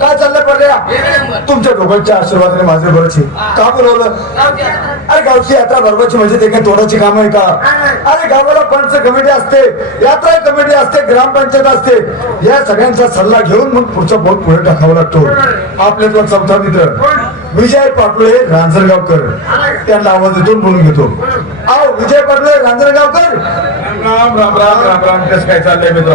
काय चाललंय पडल्या तुमच्या दोघांच्या आशीर्वादाने माझे बरंच का बोलवलं? अरे गावची यात्रा भरवायची म्हणजे ते काही तोडाची काम आहे का? अरे गावाला पंच कमिटी असते, यात्रा कमिटी असते, ग्रामपंचायत असते, या सगळ्यांचा सल्ला घेऊन मग पुढचा बोट पुढे टाकावा लागतो. आपल्यातला चौथा मित्र विजय पाटोळे रांजणगावकर, त्यांना आवाज देऊन बोलून घेतो. आओ विजय पाटोळे रांजणगावकर. राम राम राम राम राम. कसं काय चाललंय मित्र?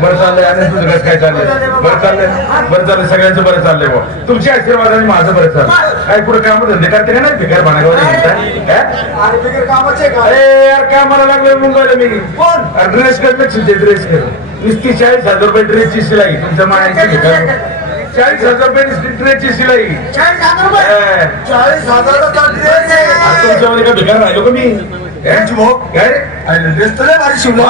बरं चाललंय. आणि तुझं कसं काय चाललंय? बरं चाललंय. बरं चाललंय. सगळ्यांचं बरं चाललंय बा. तुमच्या आशीर्वादाने माझं बरं चाललंय. काय पुढे काम धंदे करते का नाही? भिकार भांडावर कामाचे अरे यार कामाला लागलोय मुंबईला मी. कोण ड्रेस करत ड्रेस कर नुसती 40,000 रुपये ड्रेसची शिलाई. तुमच्या मायाची भिकार 40,000 रुपये ड्रेसची शिलाई. 40,000 तुमच्यामध्ये का भिकार राहिलो का मी? ड्रेस तर भारी शिवला.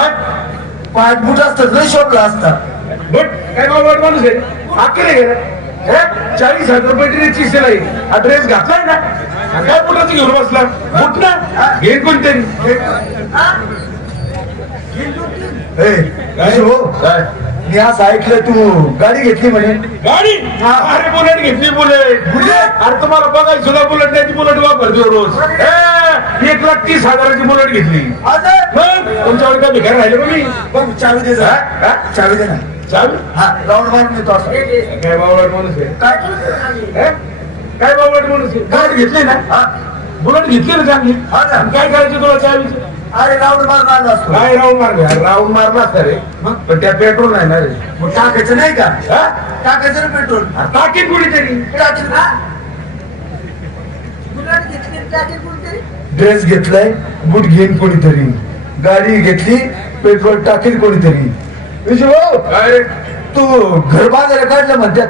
5 फूट असतात लय शोभला असता. बट काय बाबा माणूस आहे अक्कल आहे का? 40,000 रुपये ड्रेसची शिलाई. हा ड्रेस घातलाय ना? काय पुढाच घेऊन बसला बुट ना घेईन कोणतरी. काय मी आज ऐकलं तू गाडी घेतली म्हणे. गाडी? अरे बुलेट घेतली. बुलेट बुलेट अरे तुम्हाला बघायचं सुद्धा बुलेट नाही. ती बुलेट वापरतो रोज. 1,30,000ची बुलेट घेतली. तुमच्यावर काय भिकार राहिलं का मी? चावी दे. चावी दे ना. चावी? हा राऊंड मारून येतो असं. काय बावळट माणूस आहे? काय बावळट माणूस आहे? गाडी घेतली ना. बुलेट घेतली ना चांगली. काय करायचं तुला चावीचं? अरे राऊंड मारला असतो. काय राऊंड मारला? राऊंड मारला असता रे. पण त्या पेट्रोल नाही ना रे. मग टाकायचं नाही का? टाकायचं ना पेट्रोल. टाकीत कुणीतरी. ड्रेस घेतलाय बूट घेईन कोणीतरी. गाडी घेतली पेट्रोल टाकेल कोणीतरी. काय तू घर बांधायला काढलं म्हणतात.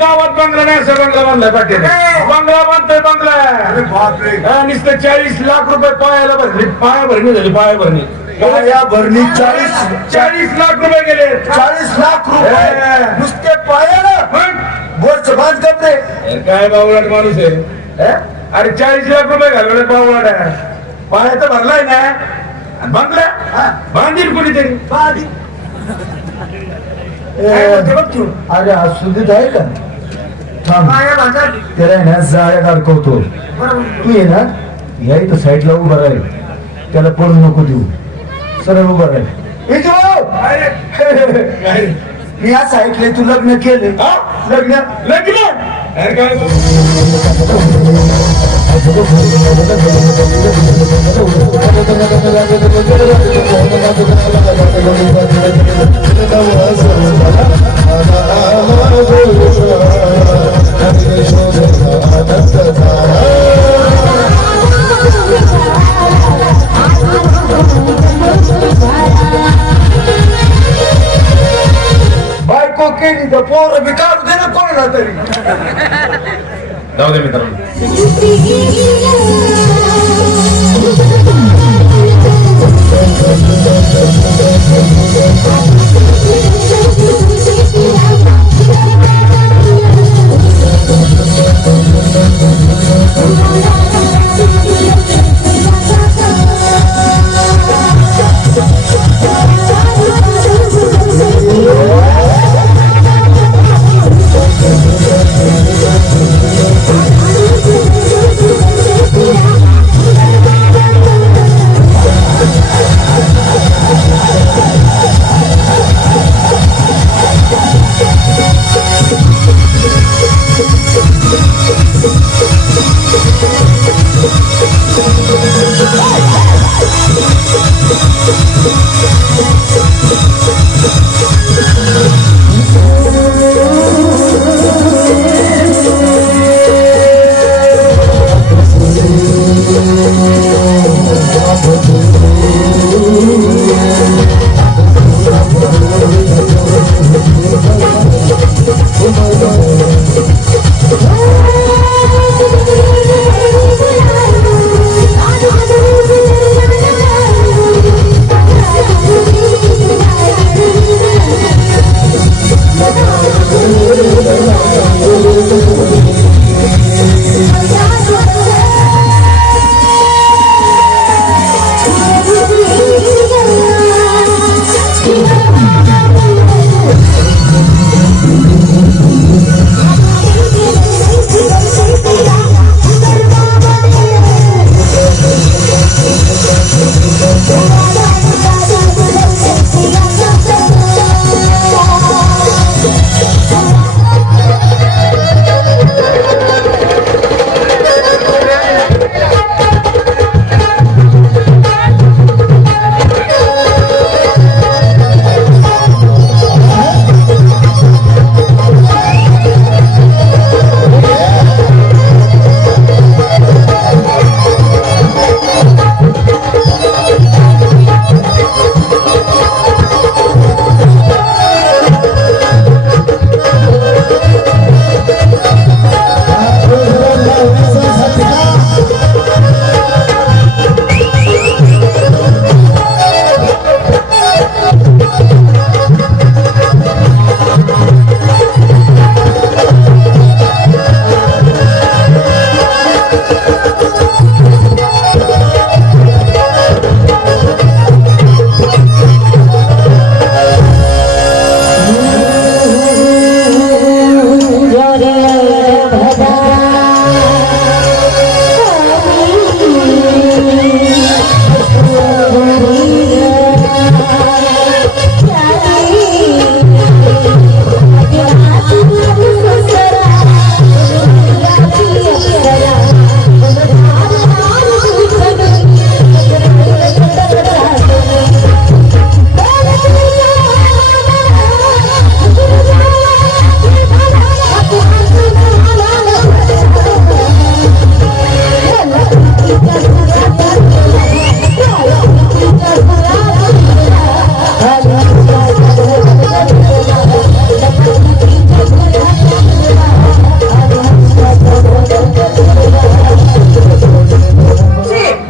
गावात बंगला नाही असं बंगला बांधलाय पाटील. बंगला बांधतोय बंगला. अरे बापरे. नुसतं 40 लाख रुपये पायाला भरली. पाया भरणी झाली. पाया भरणी. पाया भरणी 40 लाख रुपये गेले. 40 लाख रुपये नुसते पायाला. बोरचं बांध कपडे. काय बावळाट माणूस आहे? अरे 40 लाख रुपये घालवले बावळाट आहे. पाया तर भरलाय ना. बंगला बांधील कुणीतरी. अरे आज सुधीत आहे का? थांब त्याला आहे ना जाळ्यात अडकवतो. तू ये ना या इथं साईडला उभा राहील. त्याला पडू नको देऊ. सरळ उभा राहील. मी आज ऐकलंय तू लग्न केले. लग्न लग्न अरे काय बायको केली तर पोरं बी काढू दे ना कोणाला तरी. जाऊ दे मित्रांनो.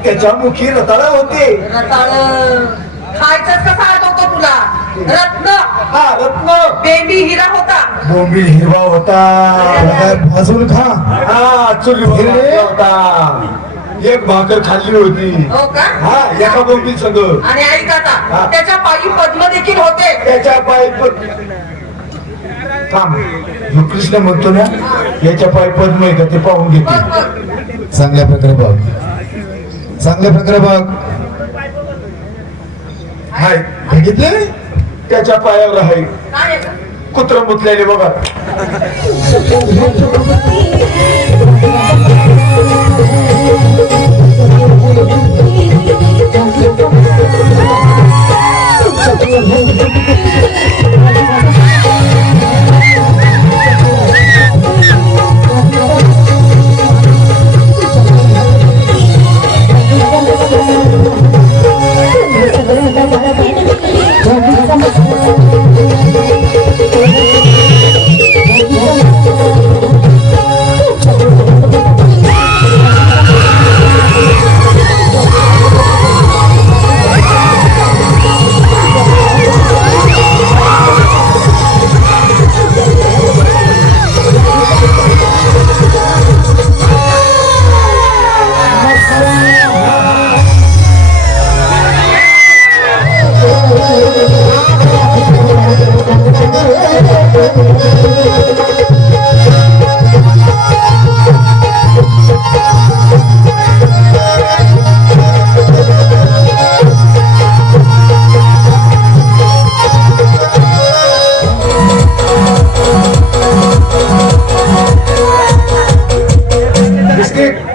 त्याच्या मुखी रताळा होते. रताळ खायचंच कसा आठवतो तुला? रत्न हा रत्न बेबी हिरा होता. बोंबील हिरवा होता. भाजून खा. हा चुलीवर होता. एक भाकर खाल्ली होती. हो का? हा एका बोंबील संग. आणि ऐक हा. आता त्याच्या पायी पद्म देखील होते. त्याच्या पायी थांब जो कृष्ण म्हणतो ना याच्या पायी पद्म आहे का ते पाहून घेते. पद्म चांगल्या प्रकारे बघ. चांगल्या प्रकारे बघ. हाय बघितले त्याच्या पायावर आहे काय आहे? कुत्र मुतलेले बघा.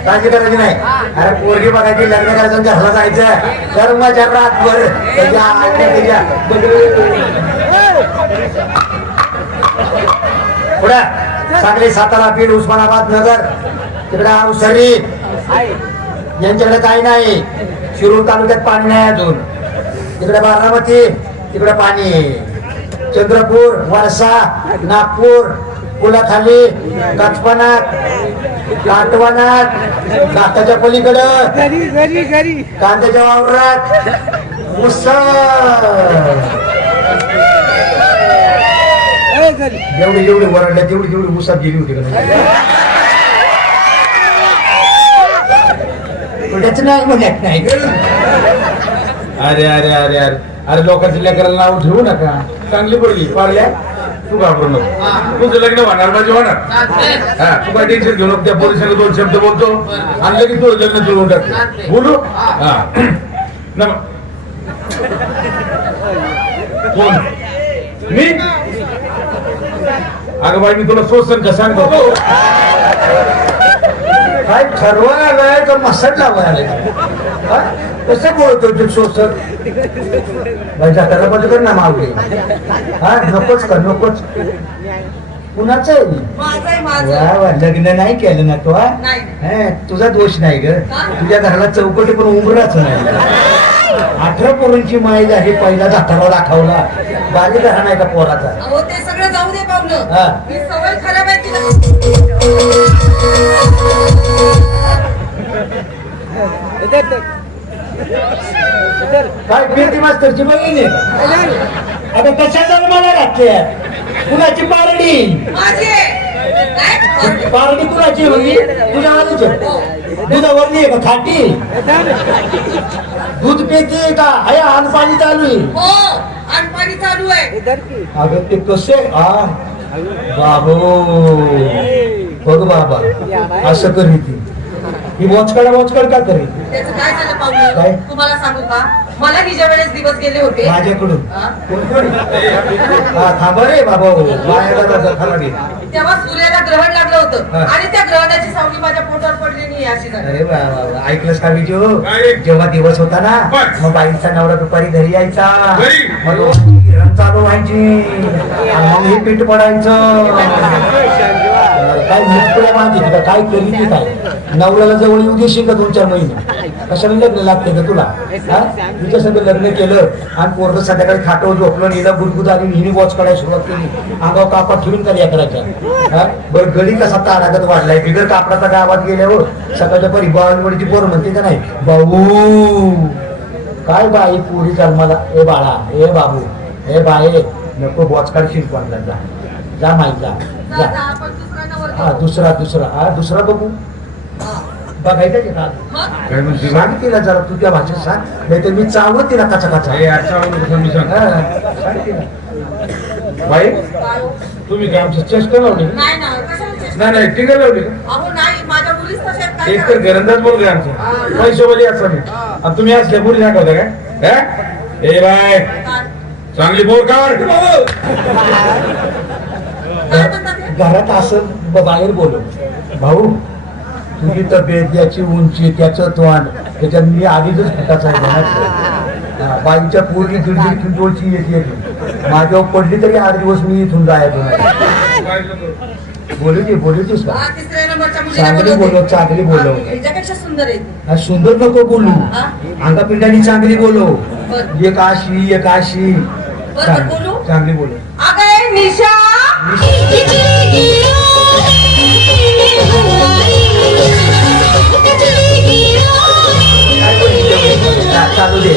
काळजी करायची नाही. अरे पोरगी बघायची लग्न करायचं घरला जायचं तर मजा रातभर त्याच्या आज्ञा त्याच्या पुढे सांगली सातारा बीड उस्मानाबाद नगर तिकडे अवसरी यांच्याकडे काही नाही. शिरूर तालुक्यात पाणी नाही अजून. तिकडे बारामती तिकडे पाणी. चंद्रपूर वरसा नागपूर पुलाखाली कचपनात काटवानात नाकाच्या पलीकडं कांद्याच्या वावरात जेवढी जेवढी वरडल्या तेवढी जेवढी उसात गेली होती का नाही म्हणत नाही. अरे अरे अरे अरे अरे लोकांच्या लेकराला नाव ठेवू नका. चांगली बोलली पारल्या तू घाबरू नको. तुझं लग्न होणार माझे होणार. हा तू काय टेन्शन घेऊ नको. त्या पोलिसांना दोन शब्द बोलतो आणि लगेच तुझं लग्न जुळवून टाकतो. बोलू हा कोण मी? अगं बाई मी तुला सोसन का सांगतो. काय ठरवायला आलाय का मसाज लावायला कसं बोलतो तू सोसर त्याला बदल कर ना मावली. हा नकोच कर नकोच. कुणाच लग्न नाही केलं ना तू. तुझा दोष नाही ग. तुझ्या घराला चौकटी पण उमराच नाही. 18 पोरांची माय झाली. पहिला दाखला दाखवला. बाली घरा नाही का पोराचा. ते सगळं जाऊ दे पाहुणं. हा. ही सवय खराब आहे तिला. काय पेटी मास्तरची बघितली आता कशा जन्माला घातली. कुणाची पारडी. माझी काय? पारडी कुणाची म्हणजे तुझ्या आजूची दुधावरली आहे का खाटी. दूध पेते का आहे आण पाणी चालू आहे. हो आणि पाणी चालू आहे. अगं ते कसे बाबू बघ बाबा असं करी ती ही वॉचकड का करी त्याचं काय झालं काय? पाहुणे तुम्हाला सांगू का मला हिच्या वेळेस दिवस गेले होते माझ्याकडून हा? कोण हा थांबा रे बाबा थांबा रे. तेव्हा सूर्याला ग्रहण लागलं होतं हा. आणि त्या ग्रहणाची सावली माझ्या पोटावर पडली नाही अशी झाली. अरे वा वा वा. ऐकलंस का विजू काय? जेव्हा दिवस होता ना बस. मग बाईचा नवरा दुपारी घरी यायचा घरी? मग दोघांची किरण चालू व्हायची आणि मग हे पीठ पडायचं काय मुक्तला माहिती तुला काय करी ते काय नवऱ्याला जवळ येऊ देशील का 2-4 महिने कशाला लग्न लागते का तुला हा? तुझ्या सगळं लग्न केलं आणि पोरग संध्याकाळी खाटो झोपलं हिला गुदगुद आली हिने वॉच काढायला सुरुवात केली अंगावर कापड ठेवून का करायच्या बरं गडी कसा तारागत वाढलाय बिगर कापडाचा गावात गेल्यावर सकाळच्या परी बावडीची पोरं म्हणते का नाही भाऊ काय बाई पुरी जन्माला ए बाळा ए बाबू ए बाळे नको वॉच काढशील कोणता जा माहीत जा जा, जा, आपण दुसरा नवर हा करू. दुसरा बघू हा. बघायचं की का मग? काय म्हणते सांग तिला जरा तू त्या भाषेत सांग नाही तर मी चावत तिला कचा कचा हे आजच्या अगोदर मी सांग. सांग तिला बाई काय हो? तुम्ही काय आमची चेष्टा लावली नाही ना कशाला चेष्टा? नाही टिका लावली का? अहो नाही माझ्या मुलीच तशा आहेत, काय एक तर करायचं? घरंदाज मुलगा आहे आमचा पैशावाली असा मी आणि तुम्ही असल्या मुली दाखवता काय हा? ए बाय काय? चांगली बोर काढ काय म्हणतात हे? घरात असं बाहेर बोल भाऊ तुझी तब्येत त्याची उंची त्याचं तोंड त्याच्यात मी आधीच फुटाचा आहे घरात. बाईच्या पूर्वी दीड क्विंटलची येते माझ्यावर पडली तरी 8 दिवस मी इथून जायचो बोलूचीस का हा, तिसऱ्या नंबरच्या मुलीला चांगली बोलवते. बोलव चांगली बोलव हा, हिच्यापेक्षा सुंदर आहे ती. हा, सुंदर नको बोलू हा? अंगापिंडाने चांगली बोलव बरं. एक अशी बरं, बोलू? चांगली बोलव अगं ए, निशा चालू दे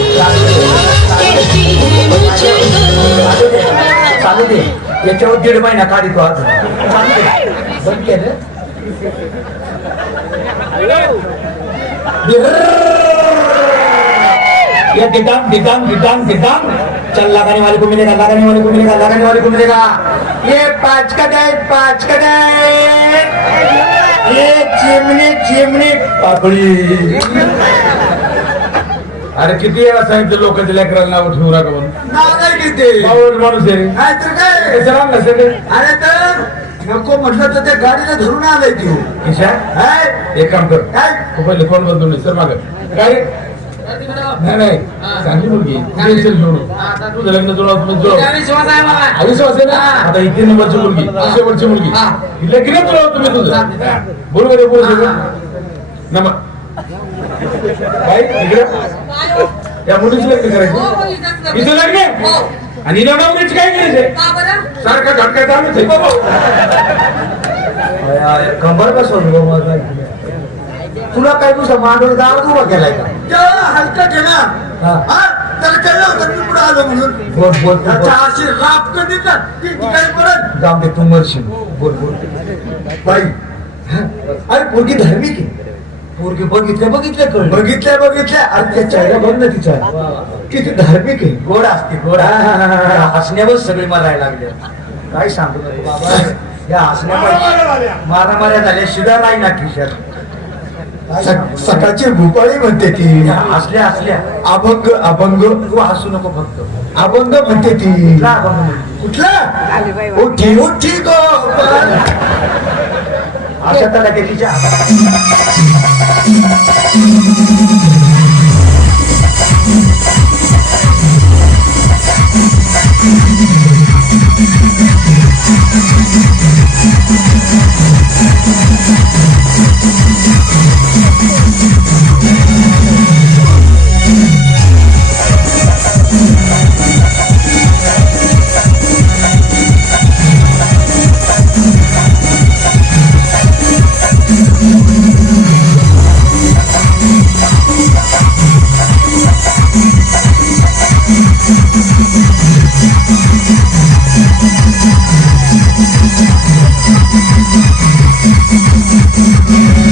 चालू दे याच्यावर 1.5 महिना काढतो आज चालू दे बंद केलं ये डिटांग चल लगाने वाले को मिलेगा ये 5 का है ये चिमणी पापड़ी अरे किती वेळा सांगितलं लोकांच्या लेकराला नाव ठेवू नका म्हणून नाही किती बावळट माणूस आहे नाहीतर काय कशाला आणलं सगळे अरे तर नको म्हटलं तर त्या गाडीला धरून आलाय तू किशा हाय एक काम कर काय तू पहिले फोन बंद सर माग काय रे? नाही चांगली मुलगी टेन्शन घेऊ नको. तुझं लग्न जुळव आयुष्य असेल ना आता इथे नंबरची मुलगी शेवटची मुलगी हिला किती जुळव तुम्ही तुझं बोल मध्ये बोल नम बाई इकडे काय हो? त्या मुलीची लग्न हो, करायचं हो, हिचंच लग्न. इथं लग्न हो. आणि नवरा मुलीची काय करायचंय का बरं? सारखा झटका चालूच आहे कंबर का सोडलो तुला काय तुझा मांडवर दार उभा केलाय का हलका केला त्याला कळलं होतं मी पुढे आलो म्हणून बोल अशी राप कधी ती ठिकाणी पडत जाऊ दे तू मरशील बोल बाई अरे पोरगी धार्मिक आहे पोरगी बघितल्या अरे त्या चेहरा बघ ना तिचा किती धार्मिक आहे गोड असते गोड हसण्यावर सगळे मारायला लागले काय सांगू नको बाबा या हसण्यावर मारामाऱ्या झाल्या शिदा नाही ना खिशात सकाळची भूपाळी म्हणते ती असल्या अभंग तू हसू नको फक्त अभंग म्हणते ती कुठला उठी गो अशा त्याला तिच्या Thank you.